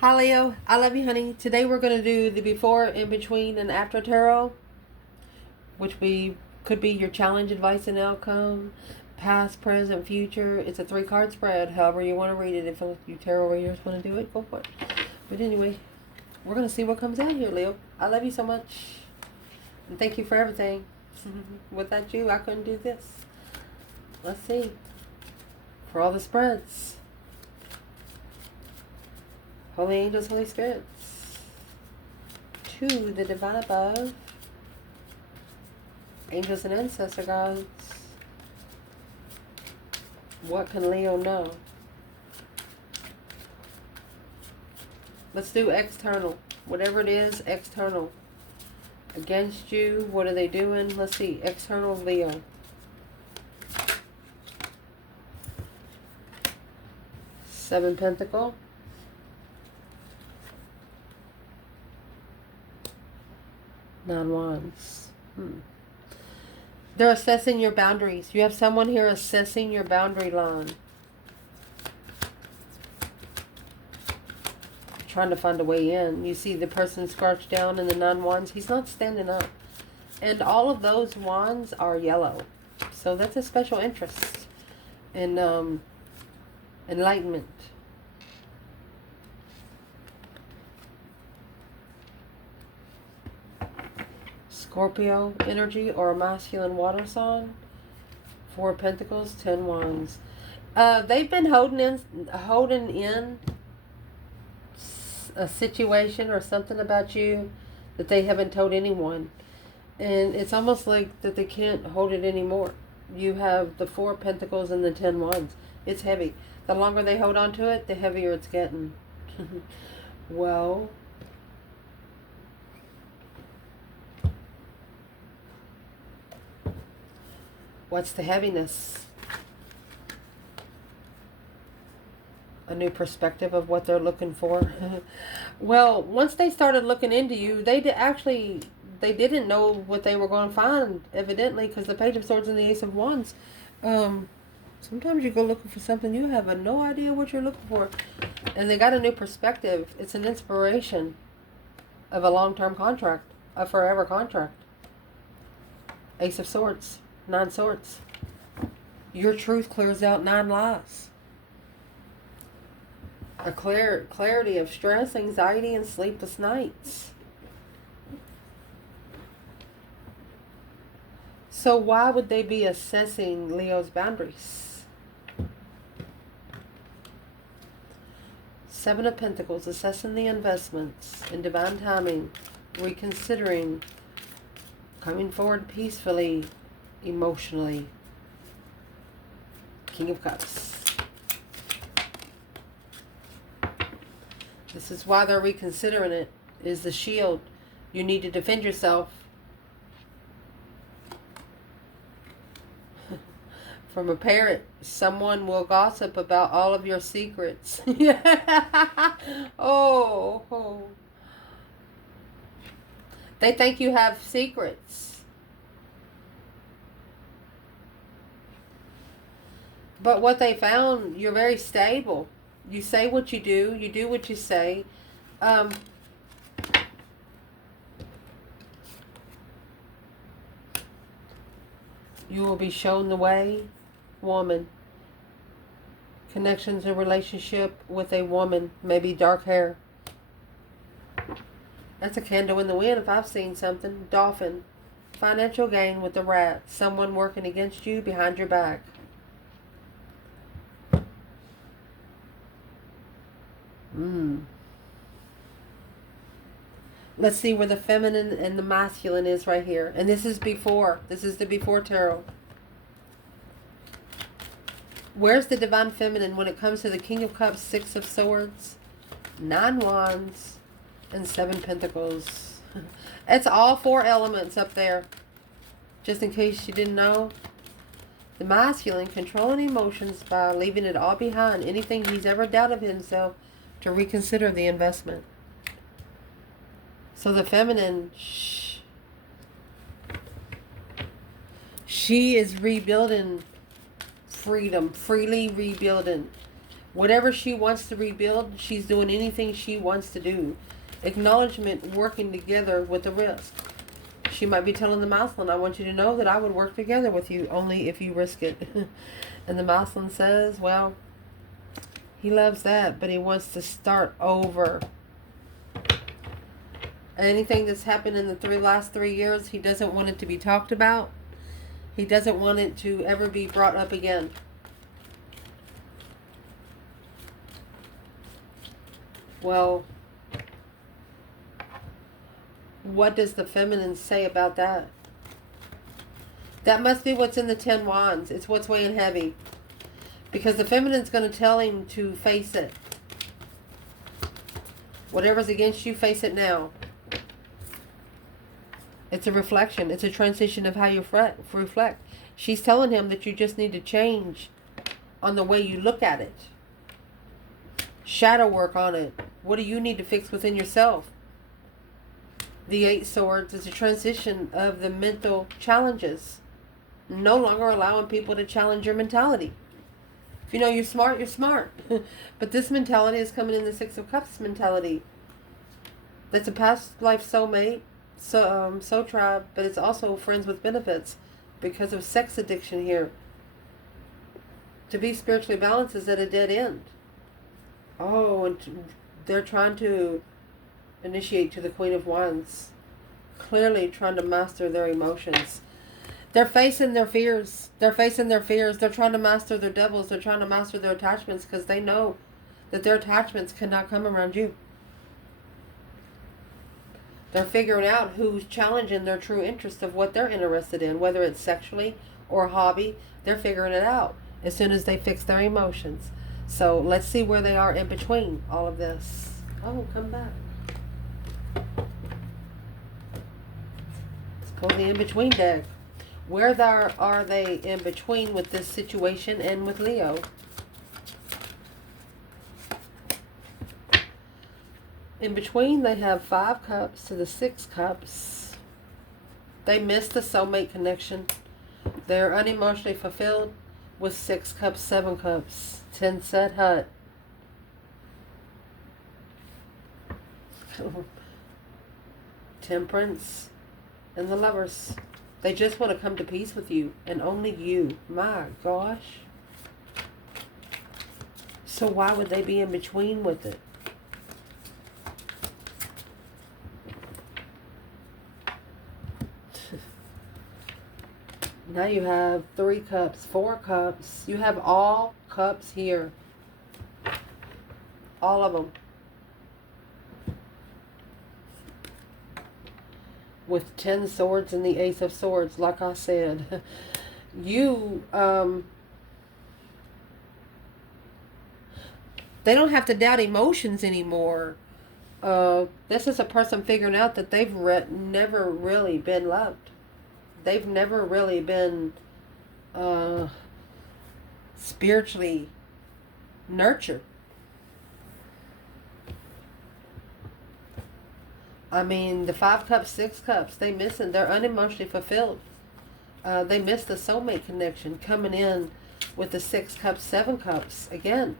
Hi Leo, I love you honey. Today we're going to do the before, in between, and after tarot, which could be your challenge, advice, and outcome, past, present, future. It's a 3-card spread, however you want to read it. If you tarot readers want to do it, go for it. But anyway, we're going to see what comes out here, Leo. I love you so much. And thank you for everything. Without you, I couldn't do this. Let's see. For all the spreads. Holy angels, Holy spirits. To the divine above. Angels and ancestor gods. What can Leo know? Let's do external. Whatever it is, external. Against you, what are they doing? Let's see. External Leo. Seven Pentacle. Nine Wands. They're assessing your boundaries. You have someone here assessing your boundary line. Trying to find a way in. You see the person crouched down in the Nine Wands. He's not standing up. And all of those wands are yellow. So that's a special interest in enlightenment. Scorpio energy or a masculine water sign. 4 Pentacles, 10 Wands. They've been holding in a situation or something about you that they haven't told anyone. And it's almost like that they can't hold it anymore. You have the 4 Pentacles and the 10 Wands. It's heavy. The longer they hold on to it, the heavier it's getting. Well, what's the heaviness? A new perspective of what they're looking for. Well, once they started looking into you, they didn't know what they were going to find, evidently, because the Page of Swords and the Ace of Wands. Sometimes you go looking for something, you have no idea what you're looking for. And they got a new perspective. It's an inspiration of a long-term contract, a forever contract. Ace of Swords, 9 Swords. Your truth clears out 9 lies. A clarity of stress, anxiety, and sleepless nights. So why would they be assessing Leo's boundaries? 7 of Pentacles, assessing the investments in divine timing, reconsidering, coming forward peacefully, emotionally. King of Cups. This is why they're reconsidering it, is the shield. You need to defend yourself from a parrot. Someone will gossip about all of your secrets. Oh. They think you have secrets. But what they found, you're very stable. You say what you do what you say. You will be shown the way, woman. Connections or relationship with a woman, maybe dark hair. That's a candle in the wind if I've seen something. Dolphin. Financial gain with the rat. Someone working against you behind your back. Let's see where the feminine and the masculine is right here. And this is before. This is the before tarot. Where's the divine feminine when it comes to the King of Cups, 6 of Swords, 9 Wands, and 7 Pentacles? It's all 4 elements up there. Just in case you didn't know. The masculine, controlling emotions by leaving it all behind. Anything he's ever doubted himself, to reconsider the investment. So the feminine, she is rebuilding freedom, freely rebuilding, Whatever she wants to rebuild, she's doing anything she wants to do. Acknowledgement, working together with the risk. She might be telling the Mousland, I want you to know that I would work together with you only if you risk it. And the Mousland says, well, he loves that, but he wants to start over. Anything that's happened in the last 3 years, he doesn't want it to be talked about. He doesn't want it to ever be brought up again. Well, what does the feminine say about that? That must be what's in the 10 Wands. It's what's weighing heavy. Because the feminine's going to tell him to face it. Whatever's against you, face it now. It's a reflection. It's a transition of how you reflect. She's telling him that you just need to change on the way you look at it. Shadow work on it. What do you need to fix within yourself? The 8 Swords is a transition of the mental challenges. No longer allowing people to challenge your mentality. If you know you're smart, you're smart. But this mentality is coming in the 6 of Cups mentality. That's a past life soulmate, soul tribe, but it's also friends with benefits because of sex addiction here. To be spiritually balanced is at a dead end. Oh, and they're trying to initiate to the Queen of Wands. Clearly trying to master their emotions. They're facing their fears. They're facing their fears. They're trying to master their devils. They're trying to master their attachments because they know that their attachments cannot come around you. They're figuring out who's challenging their true interest of what they're interested in, whether it's sexually or a hobby. They're figuring it out as soon as they fix their emotions. So let's see where they are in between all of this. Oh, come back. Let's pull the in-between deck. Where are they in between with this situation and with Leo? In between, they have 5 Cups to the 6 Cups. They missed the soulmate connection. They're unemotionally fulfilled with 6 Cups, 7 Cups. 10 set hut. Temperance and the Lovers. They just want to come to peace with you and only you. My gosh. So why would they be in between with it? Now you have 3 Cups, 4 Cups. You have all Cups here. All of them. With 10 Swords and the Ace of Swords, like I said. You, they don't have to doubt emotions anymore. This is a person figuring out that they've never really been loved. They've never really been spiritually nurtured. I mean, the 5 Cups, 6 Cups, they miss it. They're unemotionally fulfilled. They miss the soulmate connection coming in with the 6 Cups, 7 Cups. Again,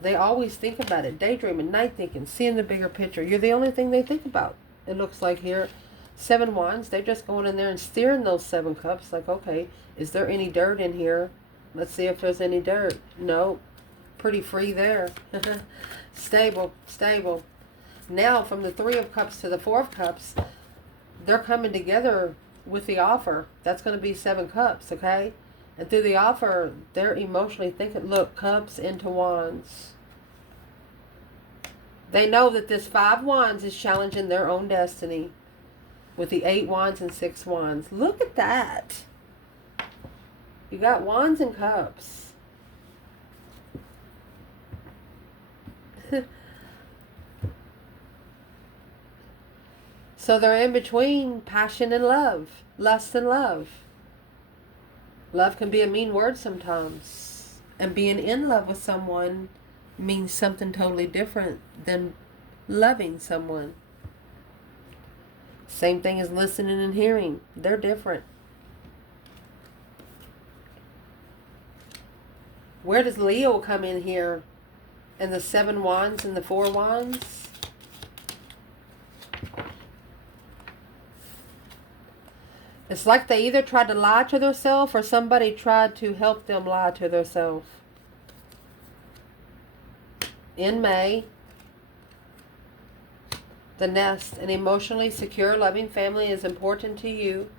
they always think about it. Daydreaming, night thinking, seeing the bigger picture. You're the only thing they think about, it looks like here. 7 Wands, they're just going in there and steering those 7 Cups. Like, okay, is there any dirt in here? Let's see if there's any dirt. No. Pretty free there. Stable, stable. Now, from the 3 of Cups to the 4 of Cups, they're coming together with the offer. That's going to be 7 Cups, okay? And through the offer, they're emotionally thinking, look, Cups into Wands. They know that this 5 Wands is challenging their own destiny with the 8 Wands and 6 Wands. Look at that. You got Wands and Cups. So they're in between passion and love, lust and love. Love can be a mean word sometimes. And being in love with someone means something totally different than loving someone. Same thing as listening and hearing. They're different. Where does Leo come in here? and the 7 wands and the 4 wands. It's like they either tried to lie to themselves or somebody tried to help them lie to themselves. In May, the nest, an emotionally secure, loving family is important to you.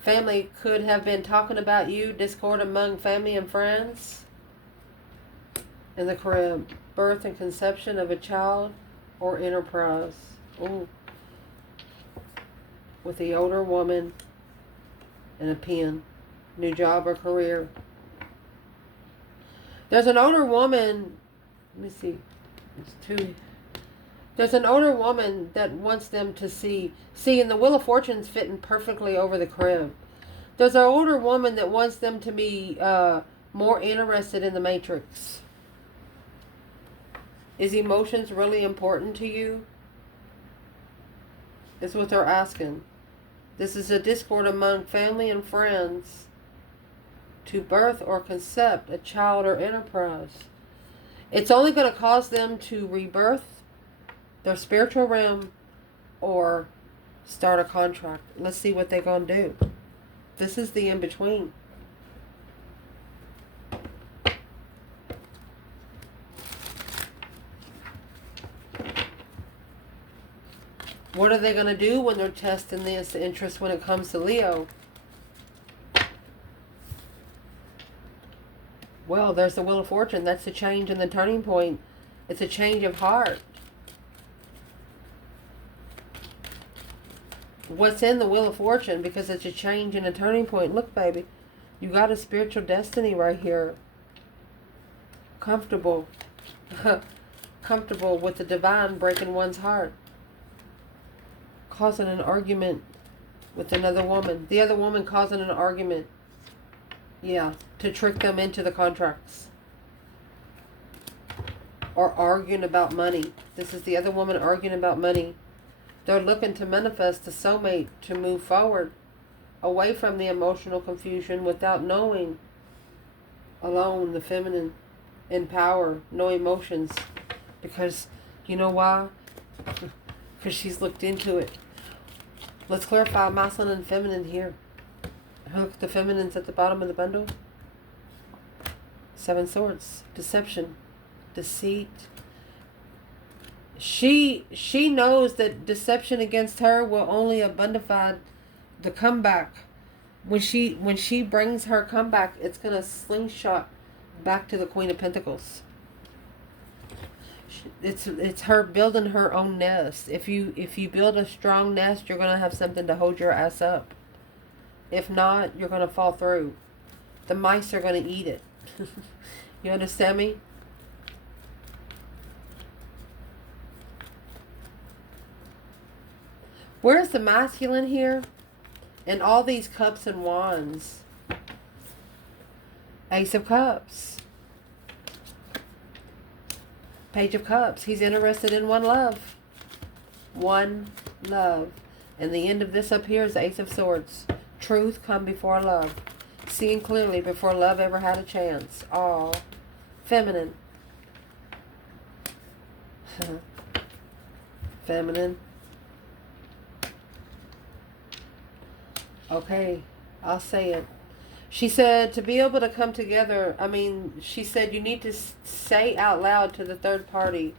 Family could have been talking about you, discord among family and friends. In the Carib, birth and conception of a child or enterprise. Ooh. With the older woman and a pen. New job or career. There's an older woman, let me see, it's 2. There's an older woman that wants them to see, and the Wheel of Fortune's fitting perfectly over the crib. There's an older woman that wants them to be more interested in the Matrix. Is emotions really important to you? Is what they're asking. This is a discord among family and friends to birth or concept a child or enterprise. It's only going to cause them to rebirth their spiritual realm or start a contract. Let's see what they're going to do. This is the in-between. What are they going to do when they're testing this interest when it comes to Leo? Well, there's the Wheel of Fortune. That's the change and the turning point. It's a change of heart. What's in the Wheel of Fortune? Because it's a change and a turning point. Look, baby. You got a spiritual destiny right here. Comfortable. Comfortable with the divine breaking one's heart. Causing an argument with another woman. The other woman causing an argument. Yeah, to trick them into the contracts. Or arguing about money. This is the other woman arguing about money. They're looking to manifest a soulmate to move forward. Away from the emotional confusion without knowing. Alone, the feminine in power. No emotions. Because, you know why? Because she's looked into it. Let's clarify masculine and feminine here. Look, the feminine's at the bottom of the bundle. 7 swords. Deception. Deceit. She knows that deception against her will only abundify the comeback. When she brings her comeback, it's going to slingshot back to the Queen of Pentacles. It's her building her own nest. If you build a strong nest, you're going to have something to hold your ass up. If not, you're going to fall through. The mice are going to eat it. You understand me? Where's the masculine here? And all these cups and wands. Ace of Cups. Page of Cups. He's interested in one love. One love. And the end of this up here is the Ace of Swords. Truth come before love. Seeing clearly before love ever had a chance. All feminine. Feminine. Okay, I'll say it. She said to be able to come together, she said you need to say out loud to the third party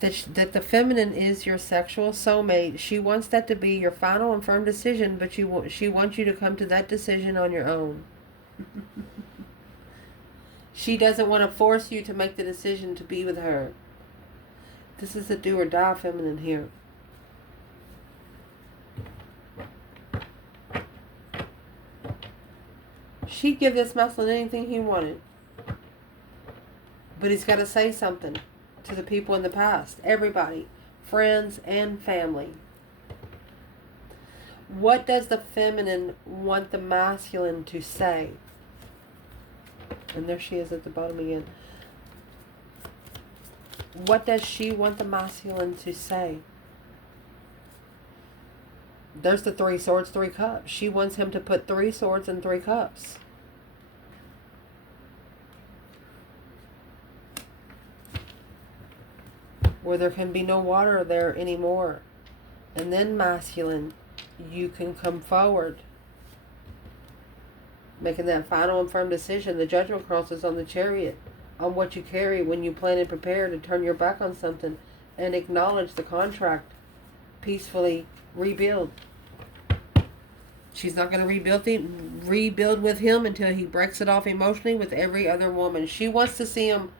that the feminine is your sexual soulmate. She wants that to be your final and firm decision, but she wants you to come to that decision on your own. She doesn't want to force you to make the decision to be with her. This is a do or die feminine here. She'd give this masculine anything he wanted. But he's got to say something to the people in the past. Everybody. Friends and family. What does the feminine want the masculine to say? And there she is at the bottom again. What does she want the masculine to say? There's the 3 swords, 3 cups. She wants him to put 3 swords and 3 cups. where there can be no water there anymore. And then masculine, you can come forward, making that final and firm decision. The judgment cross is on the Chariot, on what you carry when you plan and prepare to turn your back on something and acknowledge the contract, peacefully rebuild. She's not going to rebuild with him until he breaks it off emotionally with every other woman. She wants to see him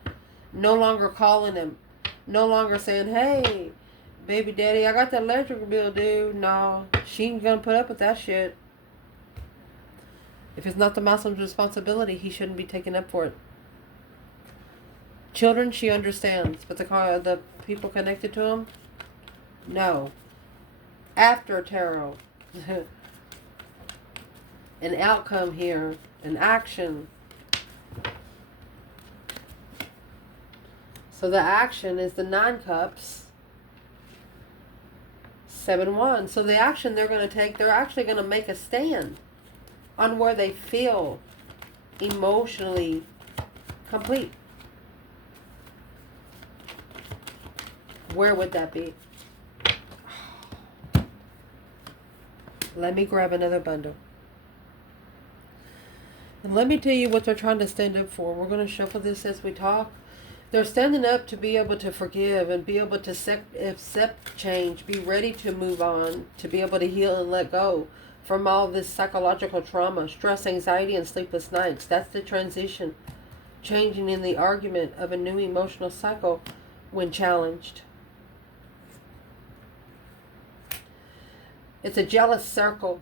no longer calling him, no longer saying, hey, baby daddy, I got that electric bill due. No, she ain't going to put up with that shit. If it's not the Muslim's responsibility, he shouldn't be taken up for it. Children, she understands, but the people connected to him, no. After tarot, an outcome here, an action. So the action is the 9 cups, 7 wands. So the action they're going to take, they're actually going to make a stand on where they feel emotionally complete. Where would that be? Let me grab another bundle. And let me tell you what they're trying to stand up for. We're going to shuffle this as we talk. They're standing up to be able to forgive and be able to accept change, be ready to move on, to be able to heal and let go from all this psychological trauma, stress, anxiety, and sleepless nights. That's the transition, changing in the argument of a new emotional cycle when challenged. It's a jealous circle.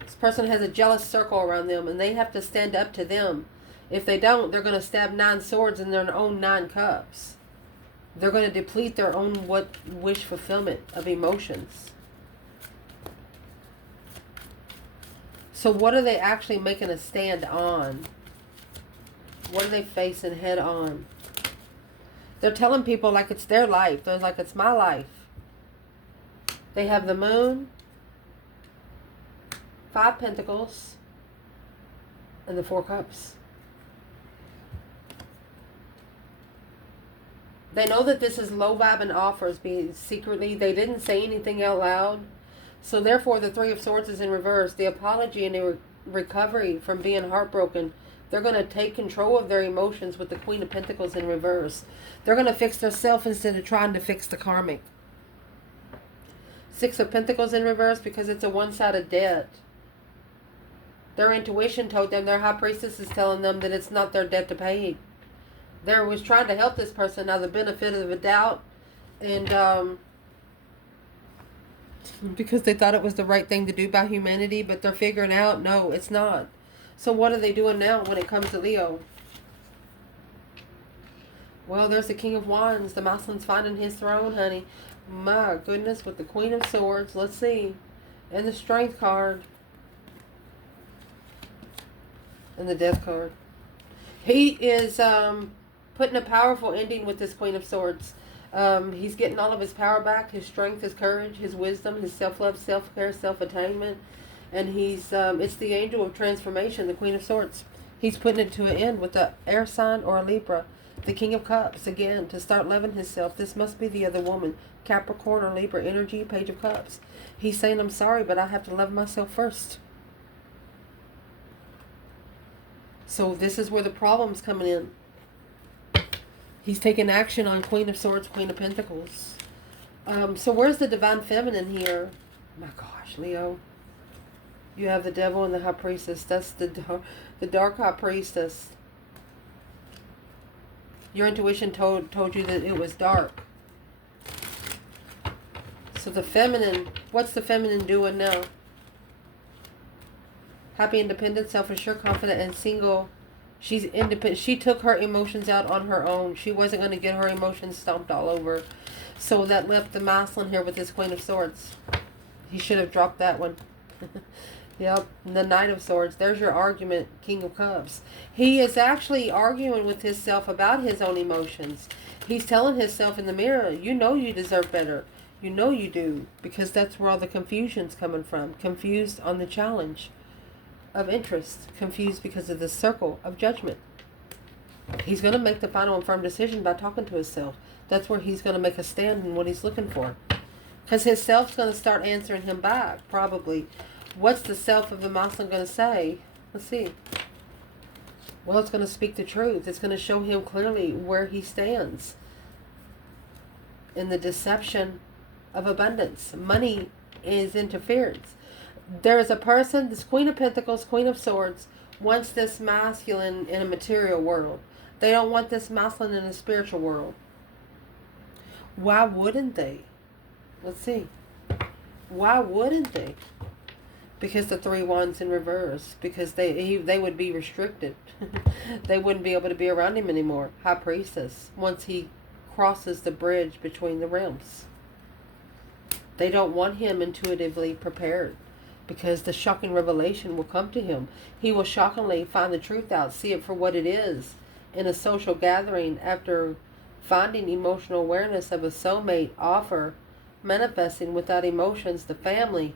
This person has a jealous circle around them, and they have to stand up to them. If they don't, they're going to stab 9 swords in their own 9 cups. They're going to deplete their own wish fulfillment of emotions. So what are they actually making a stand on? What are they facing head on? They're telling people like it's their life. They're like, it's my life. They have the moon, 5 pentacles, and the 4 cups. They know that this is low vibe and offers being secretly. They didn't say anything out loud. So therefore the 3 of Swords is in reverse. The apology and the recovery from being heartbroken. They're going to take control of their emotions with the Queen of Pentacles in reverse. They're going to fix themselves instead of trying to fix the karmic. 6 of Pentacles in reverse because it's a one-sided debt. Their intuition told them, their High Priestess is telling them that it's not their debt to pay. They was trying to help this person out of the benefit of the doubt. And because they thought it was the right thing to do by humanity, but they're figuring out, no, it's not. So what are they doing now when it comes to Leo? Well, there's the King of Wands. The Muslim's finding his throne, honey. My goodness, with the Queen of Swords. Let's see. And the Strength card. And the Death card. He is putting a powerful ending with this Queen of Swords. He's getting all of his power back, his strength, his courage, his wisdom, his self-love, self-care, self-attainment. And he's it's the angel of transformation, the Queen of Swords. He's putting it to an end with the air sign or a Libra. The King of Cups, again, to start loving himself. This must be the other woman. Capricorn or Libra energy, Page of Cups. He's saying, I'm sorry, but I have to love myself first. So this is where the problem's coming in. He's taking action on Queen of Swords, Queen of Pentacles. So where's the Divine Feminine here? My gosh, Leo. You have the Devil and the High Priestess. That's the Dark High Priestess. Your intuition told you that it was dark. So the feminine, what's the feminine doing now? Happy, independent, self-assured, confident, and single. She's independent. She took her emotions out on her own. She wasn't going to get her emotions stomped all over. So that left the masculine here with this Queen of Swords. He should have dropped that one. Yep, the Knight of Swords. There's your argument, King of Cups. He is actually arguing with himself about his own emotions. He's telling himself in the mirror, you know you deserve better. You know you do. Because that's where all the confusion's coming from. Confused on the challenge of interest. Confused because of the circle of judgment. He's going to make the final and firm decision by talking to himself. That's where he's going to make a stand in what he's looking for. Because his self's going to start answering him back, probably. What's the self of the masculine going to say? Let's see. Well, it's going to speak the truth. It's going to show him clearly where he stands in the deception of abundance. Money is interference. There is a person, this Queen of Pentacles, Queen of Swords, wants this masculine in a material world. They don't want this masculine in a spiritual world. Why wouldn't they? Let's see. Why wouldn't they? Because the 3 wands in reverse. Because they would be restricted. They wouldn't be able to be around him anymore. High Priestess. Once he crosses the bridge between the realms. They don't want him intuitively prepared. Because the shocking revelation will come to him. He will shockingly find the truth out. See it for what it is. In a social gathering, after finding emotional awareness of a soulmate offer, manifesting without emotions, the family.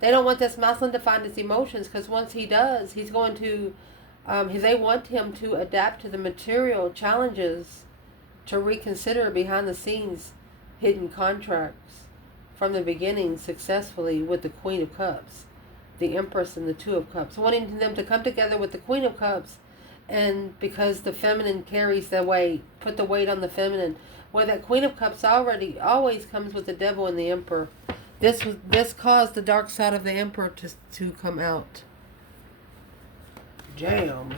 They don't want this masculine to find his emotions, because once he does, he's going to, they want him to adapt to the material challenges, to reconsider behind the scenes hidden contracts from the beginning successfully with the Queen of Cups, the Empress and the Two of Cups, wanting them to come together with the Queen of Cups. And because the feminine carries the weight, put the weight on the feminine. Well, that Queen of Cups always comes with the Devil and the Emperor. This caused the dark side of the Emperor to come out. Damn.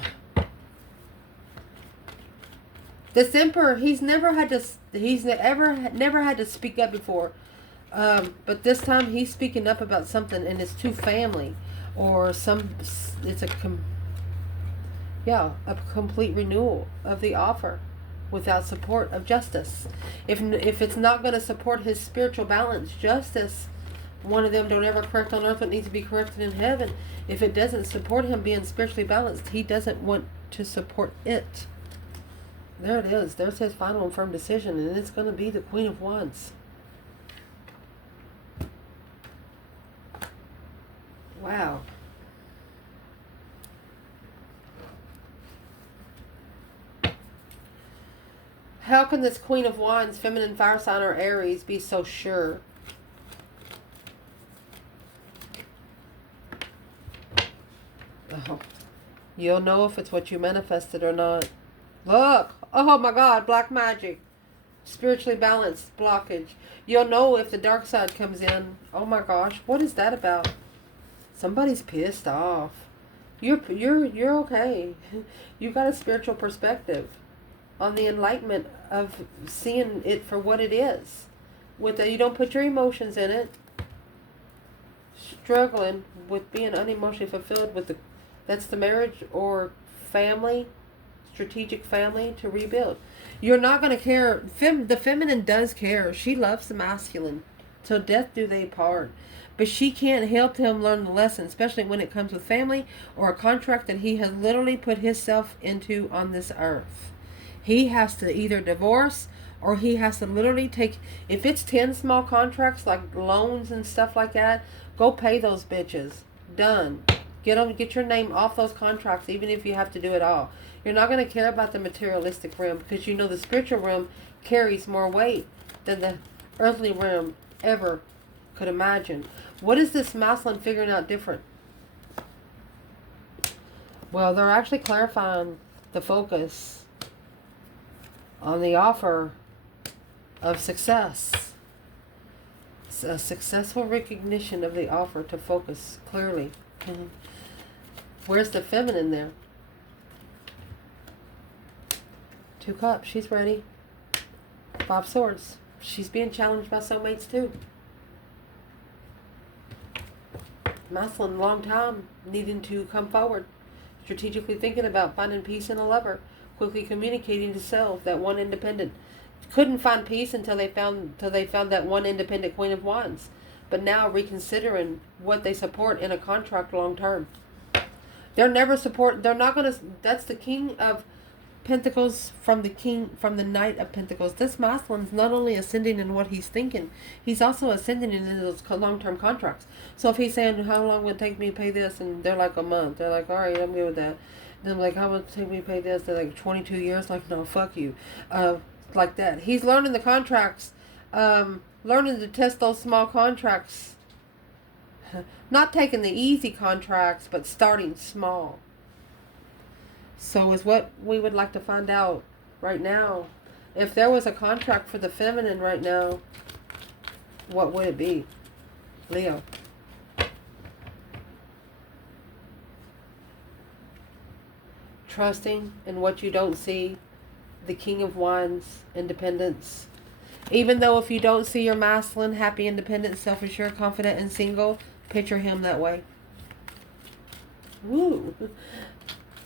This Emperor, he's never had to speak up before. But this time he's speaking up about something, and it's to family, or it's a complete renewal of the offer without support of justice. If it's not going to support his spiritual balance, justice, one of them don't ever correct on earth what needs to be corrected in heaven. If it doesn't support him being spiritually balanced, he doesn't want to support it. There it is. There's his final and firm decision, and it's going to be the Queen of Wands. Wow. How can this Queen of Wands, feminine fire sign or Aries, be so sure? Oh, you'll know if it's what you manifested or not. Look! Oh my God, black magic. Spiritually balanced blockage. You'll know if the dark side comes in. Oh my gosh, what is that about? Somebody's pissed off. You're okay. You got a spiritual perspective on the enlightenment of seeing it for what it is. You don't put your emotions in it. Struggling with being unemotionally fulfilled with that's the marriage or family, strategic family to rebuild. You're not going to care. The feminine does care. She loves the masculine. Till death do they part. But she can't help him learn the lesson, especially when it comes with family or a contract that he has literally put himself into on this earth. He has to either divorce, or he has to literally take, if it's 10 small contracts like loans and stuff like that, go pay those bitches. Done. Get your name off those contracts, even if you have to do it all. You're not going to care about the materialistic realm, because you know the spiritual realm carries more weight than the earthly realm ever could imagine. What is this masculine figuring out different? Well, they're actually clarifying the focus on the offer of success. It's a successful recognition of the offer to focus clearly. Where's the feminine there? 2 cups. She's ready. 5 swords. She's being challenged by soulmates too. Masculine, long time needing to come forward, strategically thinking about finding peace in a lover, quickly communicating to self. That one independent couldn't find peace until they found that one independent Queen of Wands, but now reconsidering what they support in a contract long term. They're not going to. That's the King of Pentacles from the Knight of Pentacles. This masculine's not only ascending in what he's thinking, he's also ascending in those long-term contracts. So if he's saying, how long would it take me to pay this? And they're like, a month. They're like, all right, I'm good with that. Then like, how much take me to pay this? They're like 22 years. Like, no, fuck you. Like that. He's learning the contracts. Learning to test those small contracts. Not taking the easy contracts, but starting small. So is what we would like to find out right now. If there was a contract for the feminine right now, what would it be? Leo. Trusting in what you don't see. The King of Wands, independence. Even though if you don't see your masculine, happy, independent, self-assured, confident, and single, picture him that way. Woo!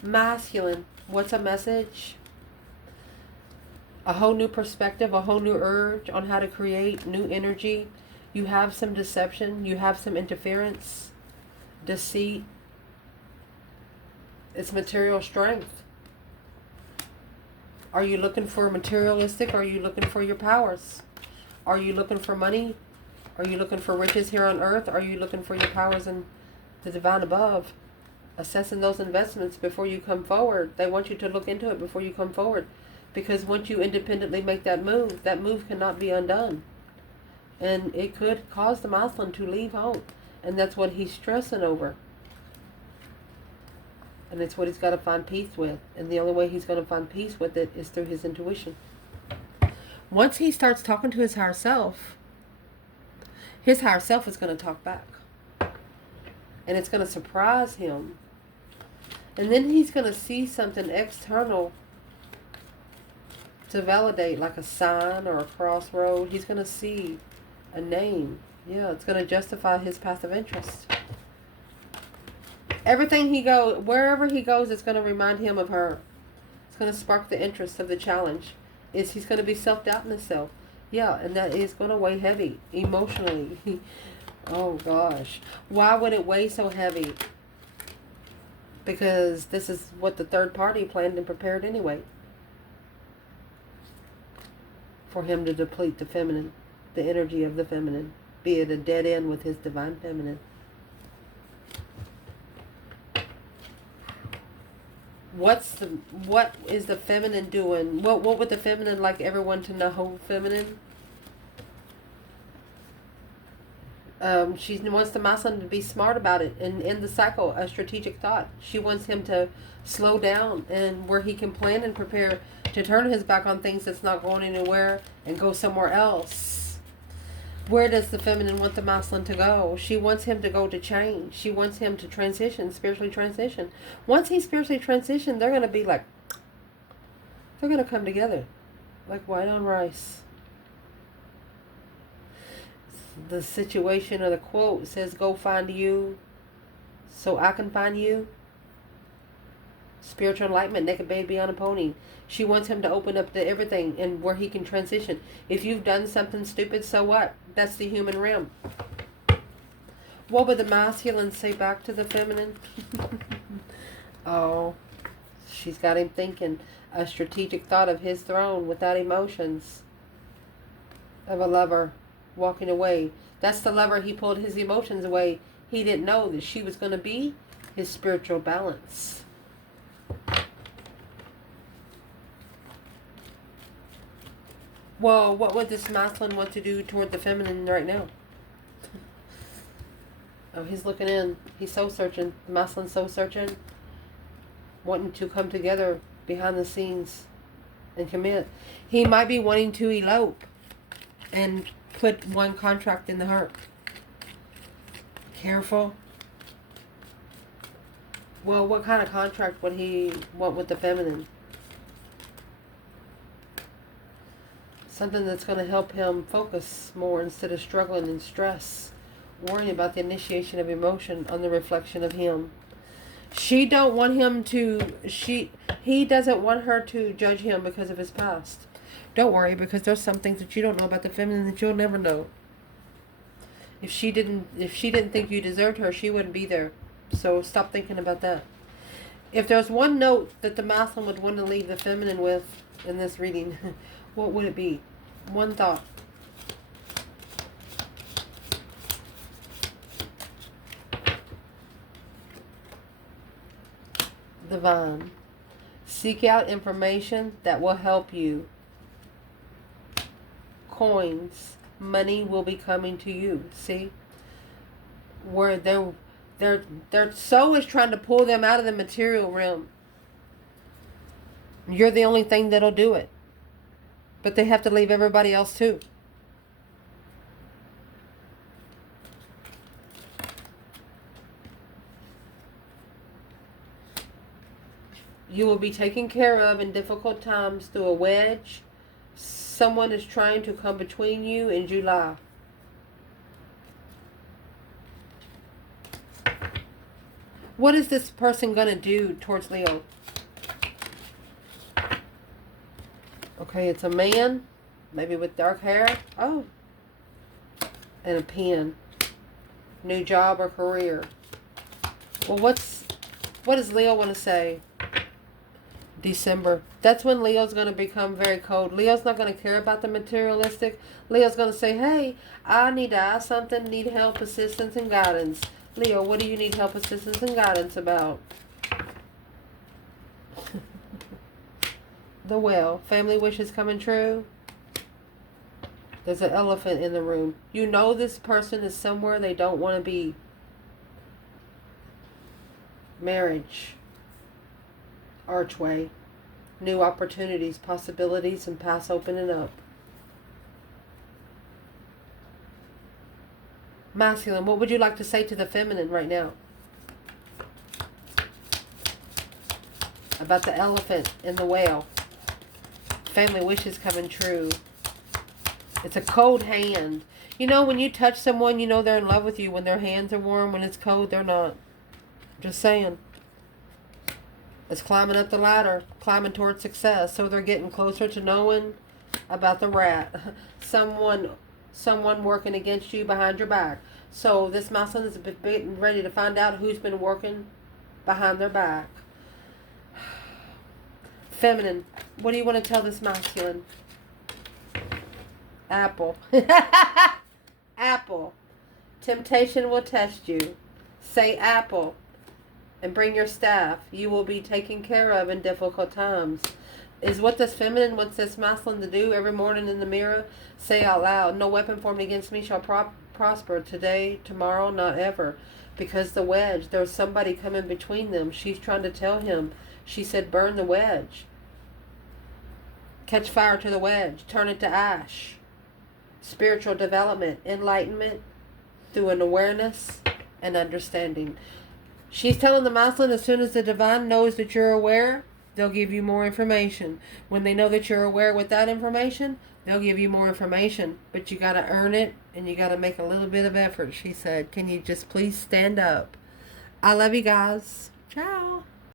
Masculine. What's a message? A whole new perspective, a whole new urge on how to create new energy. You have some deception. You have some interference. Deceit. It's material strength. Are you looking for materialistic? Or are you looking for your powers? Are you looking for money? Are you looking for riches here on earth? Are you looking for your powers in the divine above? Assessing those investments before you come forward. They want you to look into it before you come forward. Because once you independently make that move cannot be undone. And it could cause the masculine to leave home. And that's what he's stressing over. And it's what he's got to find peace with. And the only way he's going to find peace with it is through his intuition. Once he starts talking to his higher self is going to talk back. And it's going to surprise him. And then he's going to see something external to validate, like a sign or a crossroad. He's going to see a name. Yeah, it's going to justify his path of interest. Everything wherever he goes, it's going to remind him of her. It's going to spark the interest of the challenge. He's going to be self-doubting himself. Yeah, and that is going to weigh heavy emotionally. Oh gosh. Why would it weigh so heavy? Because this is what the third party planned and prepared anyway. For him to deplete the feminine, the energy of the feminine. Be it a dead end with his divine feminine. What is the feminine doing? What would the feminine like everyone to know? Feminine? She wants the masculine to be smart about it and end the cycle, a strategic thought. She wants him to slow down and where he can plan and prepare to turn his back on things that's not going anywhere and go somewhere else. Where does the feminine want the masculine to go? She wants him to go to change. She wants him to transition, spiritually transition. Once he's spiritually transitioned, they're going to be like, they're going to come together like white on rice. The situation or the quote says, go find you so I can find you. Spiritual enlightenment, naked baby on a pony. She wants him to open up to everything and where he can transition. If you've done something stupid, so what? That's the human realm. What would the masculine say back to the feminine? Oh, she's got him thinking. A strategic thought of his throne without emotions. Of a lover walking away. That's the lover he pulled his emotions away. He didn't know that she was going to be his spiritual balance. Well, what would this masculine want to do toward the feminine right now? Oh, he's looking in. He's soul searching. The masculine's soul searching. Wanting to come together behind the scenes and commit. He might be wanting to elope and put one contract in the heart. Careful. Well, what kind of contract would he want with the feminine? Something that's going to help him focus more instead of struggling and stress. Worrying about the initiation of emotion on the reflection of him. He doesn't want her to judge him because of his past. Don't worry, because there's some things that you don't know about the feminine that you'll never know. If she didn't think you deserved her, she wouldn't be there. So stop thinking about that. If there's one note that the masculine would want to leave the feminine with in this reading, what would it be? One thought. divine. Seek out information that will help you. Coins, money will be coming to you. See? Where their soul is trying to pull them out of the material realm. You're the only thing that'll do it. But they have to leave everybody else too. You will be taken care of in difficult times through a wedge. Someone is trying to come between you in July. What is this person going to do towards Leo? Okay, it's a man, maybe with dark hair. Oh, and a pen. New job or career. Well, what does Leo want to say? December. That's when Leo's going to become very cold. Leo's not going to care about the materialistic. Leo's going to say, hey, I need to ask something, need help, assistance, and guidance. Leo, what do you need help, assistance, and guidance about? The well. Family wishes coming true. There's an elephant in the room. You know this person is somewhere they don't want to be. Marriage. Archway. New opportunities, possibilities, and paths opening up. Masculine, what would you like to say to the feminine right now? About the elephant and the whale. Family wishes coming true. It's a cold hand. You know, when you touch someone, you know they're in love with you. When their hands are warm, when it's cold, they're not. Just saying. It's climbing up the ladder, climbing towards success. So they're getting closer to knowing about the rat. Someone working against you behind your back. So this masculine is getting ready to find out who's been working behind their back. Feminine, what do you want to tell this masculine? Apple. Apple. Temptation will test you. Say apple. And bring your staff. You will be taken care of in difficult times. Is what this feminine wants this masculine to do every morning in the mirror? Say out loud, no weapon formed against me shall prosper today, tomorrow, not ever. Because the wedge, there's somebody coming between them. She's trying to tell him. She said, burn the wedge. Catch fire to the wedge. Turn it to ash. Spiritual development, enlightenment through an awareness and understanding. She's telling the masculine as soon as the divine knows that you're aware, they'll give you more information. When they know that you're aware with that information, they'll give you more information. But you got to earn it and you got to make a little bit of effort, she said. Can you just please stand up? I love you guys. Ciao.